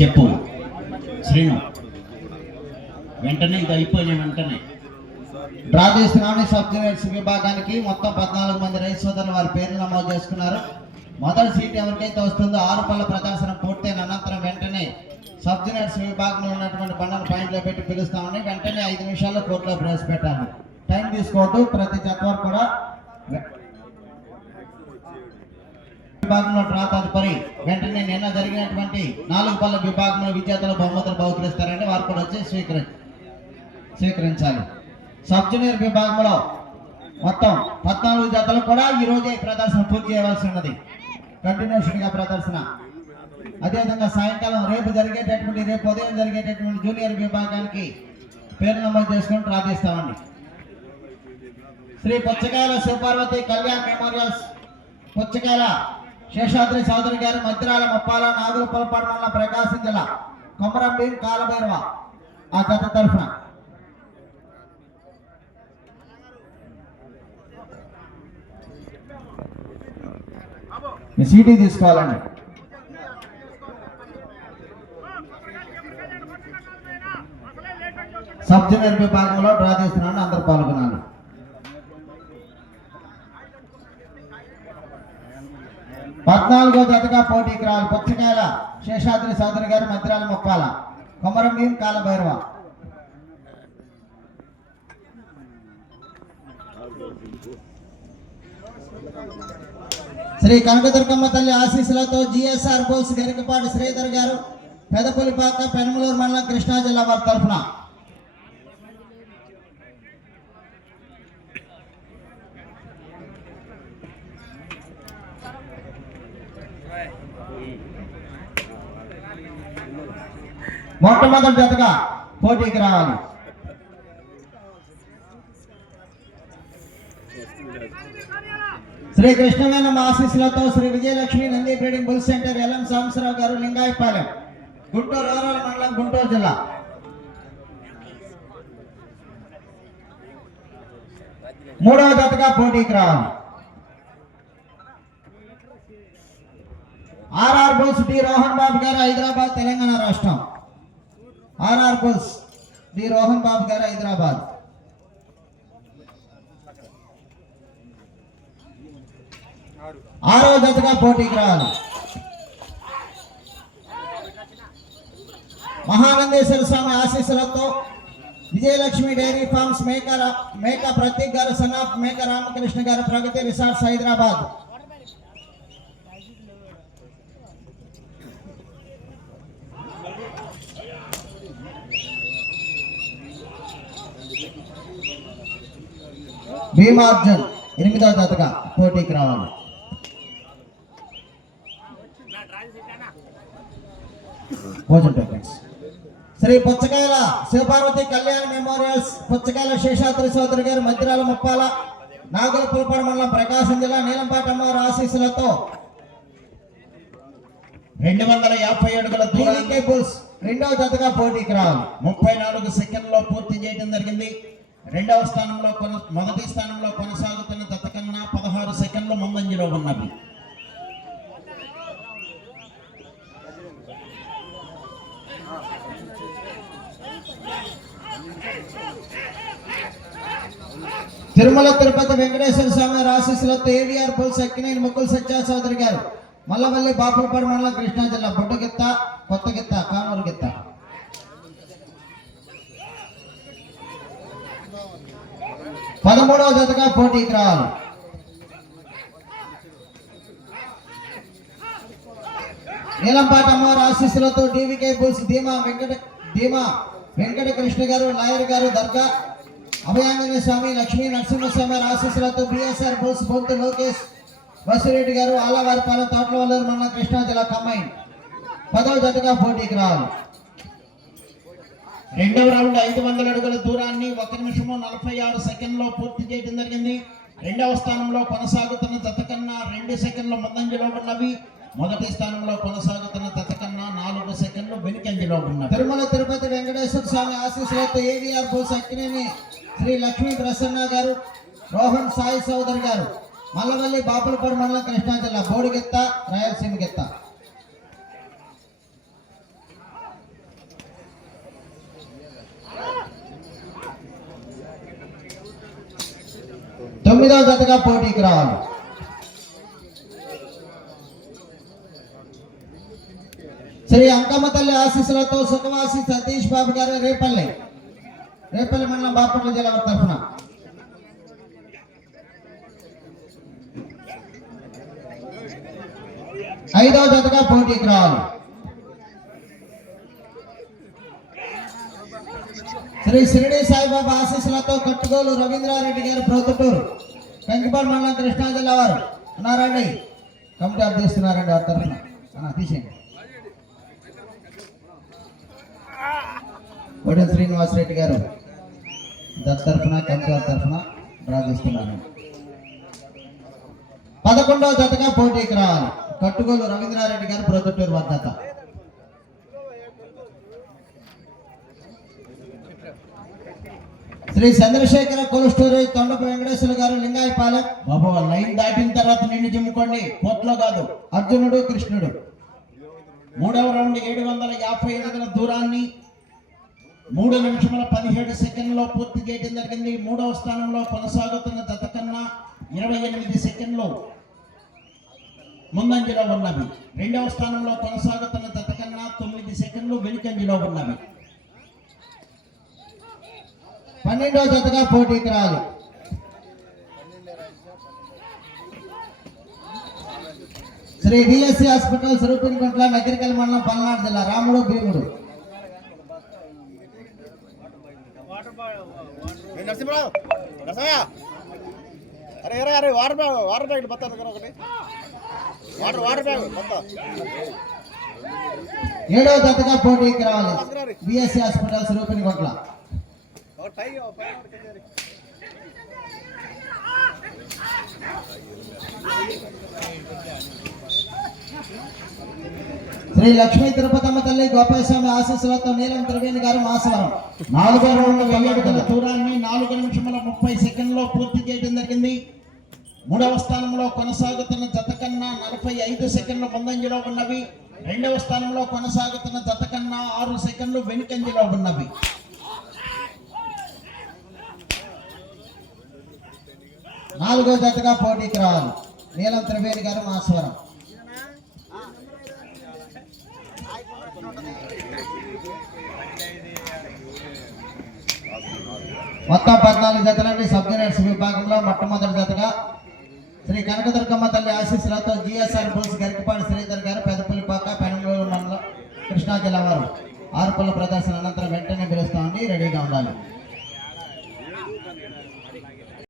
చెప్పు. శ్రీను. వెంటనే ఇది అయిపోయిన వెంటనే. డ్రా చేస్తున్నామని సబ్ జూనియర్స్ విభాగానికి మొత్తం పద్నాలుగు మంది రైతు సోదరులు వారి పేర్లు నమోదు చేసుకున్నారు. మొదటి సీట్ ఎవరికైతే వస్తుందో ఆరు పళ్ళ ప్రదర్శన పూర్తయిన అనంతరం వెంటనే సబ్ జూనియర్స్ విభాగంలో ఉన్నటువంటి బండను పాయింట్లో పెట్టి పిలుస్తామని వెంటనే ఐదు నిమిషాల్లో కోర్టులో ప్రవేశపెట్టాలి టైం తీసుకోవద్దు. ప్రతి జత కూడా విభాగంలో డ్రా తదుపరి వెంటనే నిన్న జరిగినటువంటి నాలుగు పళ్ళ విభాగంలో విద్యార్థులు బహుమతులు బహుకరిస్తారంటే వారు కూడా వచ్చి స్వీకరి స్వీకరించాలి సబ్ జూనియర్ విభాగంలో మొత్తం పద్నాలుగు జతలు కూడా ఈ రోజే ప్రదర్శన పూర్తి చేయవలసి ఉన్నది. కంటిన్యూషన్గా ప్రదర్శన. అదేవిధంగా సాయంకాలం రేపు జరిగేటటువంటి రేపు ఉదయం జరిగేటటువంటి జూనియర్ విభాగానికి పేరు నమోదు చేసుకుని ప్రార్థిస్తామండి శ్రీ పుచ్చకాయల శివపార్వతి కళ్యాణ్ మెమోరియల్స్ పుచ్చకాయల శేషాద్రి చౌదరి గారి మద్రాల ముప్పాల నాగులపల్పాడు మండలం ప్రకాశం జిల్లా కొమరం కాలభైరవ ఆ జత తరఫున. సీటీ తీసుకోవాలండి. సబ్ జూనియర్ విభాగంలో డ్రా చేస్తున్నాను అందరు పాల్గొనాలి. పద్నాలుగో జతగా పోటీకి రావాలి పుచ్చకాయల శేషాద్రి సోదరి గారు మద్రాల మొక్కాల. కొమరం భీం కాలభైరవ శ్రీ కనకదుర్గమ్మ తల్లి ఆశీస్సులతో జిఎస్ఆర్ బోస్ గరికపాటి శ్రీధర్ గారు పెదపులిపాక పెనమలూరు మండలం కృష్ణా జిల్లా వారి తరఫున. మొట్టమొదటి జతగా పోటీకి రావాలి. శ్రీ కృష్ణమైన ఆశీస్సులతో Shri Vijayalakshmi Nandi breeding bull centre LM Sambasivarao garu Lingayapalem Guntur rural మండలం గుంటూరు జిల్లా. మూడవ జతగా పోటీకి రావాలి. RR bulls D Rohan Babu garu Hyderabad Telangana రాష్ట్రం. RR bulls D Rohan Babu garu Hyderabad. ఆరో జతగా పోటీకి రావాలి. మహానందేశ్వర స్వామి ఆశీస్సులతో విజయలక్ష్మి డైరీ ఫార్మ్స్ మేక రా- మేక ప్రతీక్ గారు సనాఫ్ మేక రామకృష్ణ గారు ప్రగతి రిసార్ట్స్ హైదరాబాద్. భీమార్జున్ ఎనిమిదవ జతగా పోటీకి రావాలి. భోజన్ టోకెన్స్ శ్రీ పుచ్చకాయల శివపార్వతి కళ్యాణ్ మెమోరియల్స్ పుచ్చకాయల శేషాద్రి సోదరి గారు మధ్యరాల ముప్పాల నాగుల పులపాడు మండలం ప్రకాశం జిల్లా నీలంపాట అమ్మవారి ఆశీస్సులతో రెండు వందల యాభై అడుగుల దూరం కేబుల్స్ రెండవ జతగా పోటీకి రావాలి. ముప్పై నాలుగు సెకండ్లో పూర్తి చేయడం జరిగింది. రెండవ స్థానంలో కొన మొదటి స్థానంలో కొనసాగుతున్న తతకన్నా పదహారు సెకండ్లు ముందంజలో ఉన్నవి. తిరుమల తిరుపతి వెంకటేశ్వర స్వామి రాశిస్సులో తేవిఆర్ పుల్ సక్కినేని అక్కినేని ముగ్గులు సత్యా చౌదరి గారు మల్లవల్లి బాపులపాడు మండలం కృష్ణా జిల్లా బుడ్డగిత్త కొత్తగిత్త కామూరు గిత్త పదమూడవ జతగా పోటీకి రావాలి నీలంపాటి అమ్మవారి ఆశీస్సులతో డీవీకే బుల్స్ ధీమా వెంకట ధీమా వెంకట కృష్ణ గారు లాయర్ గారు దర్గా అభయాంజనేయ స్వామి లక్ష్మీ నరసింహస్వామి వారి ఆశీస్సులతో బిఎస్ఆర్ బుల్స్ బొంతు లోకేష్ బసిరెడ్డి గారు ఆలవారిపాలెం తోటలవల్లూరు మండలం కృష్ణా జిల్లా కమ్మాయి పదవ జతగా పోటీకి రావాలి రెండవ రౌండ్ ఐదు వందల అడుగుల దూరాన్ని ఒక నిమిషము నలభై ఆరు సెకండ్లో పూర్తి చేయడం జరిగింది. రెండవ స్థానంలో కొనసాగుతున్న జత కన్నా రెండు సెకండ్ల ముందంజలో ఉన్నవి. మొదటి స్థానంలో కొనసాగుతున్న జత కన్నా నాలుగు సెకండ్లు వెనుకంజలో ఉన్నవి. తిరుమల తిరుపతి వెంకటేశ్వర స్వామి ఆశీస్సులతో ఏవిఆర్ భూ అక్కినేని శ్రీ లక్ష్మీ ప్రసన్న గారు రోహన్ సాయి సోదరి గారు మల్లవల్లి బాపులపాడు మండలం కృష్ణా జిల్లా బోడిగెత్త రాయలసీమ గెత్త తొమ్మిదవ జతగా పోటీకి రావాలి. శ్రీ అంకమ్మ తల్లి ఆశీస్సులతో సుఖవాసి సతీష్ బాబు గారు రేపల్లి రేపల్లి మండలం బాపట్ల జిల్లా తరఫున. ఐదవ జతగా పోటీకి రావాలి. శ్రీ షిరిడి సాయిబాబా ఆశీస్సులతో కట్టుగోలు రవీంద్రారెడ్డి గారు ప్రొద్దుటూరు పెంకిపాడు మండలం కృష్ణా జిల్లా వారు ఉన్నారండి. కమిటీ అర్థిస్తున్నారండి వారి తరఫున. తీసేయండి. వడిన శ్రీనివాసరెడ్డి గారు దత్ తరఫున కమిటీ తరఫున డ్రా చేస్తున్నారు పదకొండవ జతగా పోటీకి రావాలి కట్టుగోలు రవీంద్రారెడ్డి గారు ప్రొద్దుటూరు వద్దత శ్రీ చంద్రశేఖర కోల్డ్ స్టోరేజ్ తొండపు వెంకటేశ్వర గారు లింగాయపాలెం. బాబు లైన్ దాటిన తర్వాత నిన్ను చిమ్ముకోండి. కోట్లో కాదు అర్జునుడు కృష్ణుడు. మూడవ రౌండ్ ఏడు వందల యాభై అడుగుల దూరాన్ని మూడు నిమిషముల పదిహేడు సెకండ్లో పూర్తి చేయడం జరిగింది. మూడవ స్థానంలో కొనసాగుతున్న జత కన్నా ఇరవై ఎనిమిది సెకండ్లు ముందంజలో ఉన్నవి. రెండవ స్థానంలో కొనసాగుతున్న జత కన్నా తొమ్మిది సెకండ్లు వెనుకంజలో ఉన్నవి. పన్నెండవ జతగా పోటీకి రావాలి శ్రీ విఎస్సి హాస్పిటల్ స్వరూపినిగుంట్ల నగరికల్ మండలం పల్నాడు జిల్లా రాముడు భీముడు. అరే అరే అరే వాటర్ బ్యాగ్ వాటర్ ప్యాకెట్ బత్తా దగ్గర ఒకటి. వాటర్ వాటర్ బ్యాగ్ బత్తా ఏడవ జతగా పోటీకి రావాలి. విఎస్సి హాస్పిటల్ స్వరూపినిగుంట్ల ఒక టై ఒక పై ఒకటి కింద ఏరి. శ్రీ లక్ష్మీ తిరుపతమ్మ తల్లి గోపాలస్వామి ఆశీస్సులతో నీలం త్రివేణి గారు మాసవరం. నాలుగో రౌండ్ వెయ్యి దూరాన్ని నాలుగు నిమిషముల ముప్పై సెకండ్లో పూర్తి చేయడం జరిగింది. మూడవ స్థానంలో కొనసాగుతున్న జత కన్నా నలభై ఐదు సెకండ్లు ముందంజలో ఉన్నవి. రెండవ స్థానంలో కొనసాగుతున్న జత కన్నా ఆరు సెకండ్లు వెనుకంజలో ఉన్నవి. నాలుగో జతగా పోటీకి రావాలి. నీలం త్రివేణి గారు మాసవరం మొత్తం పద్నాలుగు జతలండి సబ్ జూనియర్స్ విభాగంలో మొట్టమొదటి జతగా శ్రీ కనకదుర్గమ్మ తల్లి ఆశీస్సులతో జిఎస్ఆర్ బోస్ గరికపాటి శ్రీధర్ గారు పెదపల్లిపాక పెనంగూరు మండలం కృష్ణా జిల్లా వారు. ఆరుపల్ల ప్రదర్శన అనంతరం వెంటనే పిలుస్తామని రెడీగా ఉండాలి.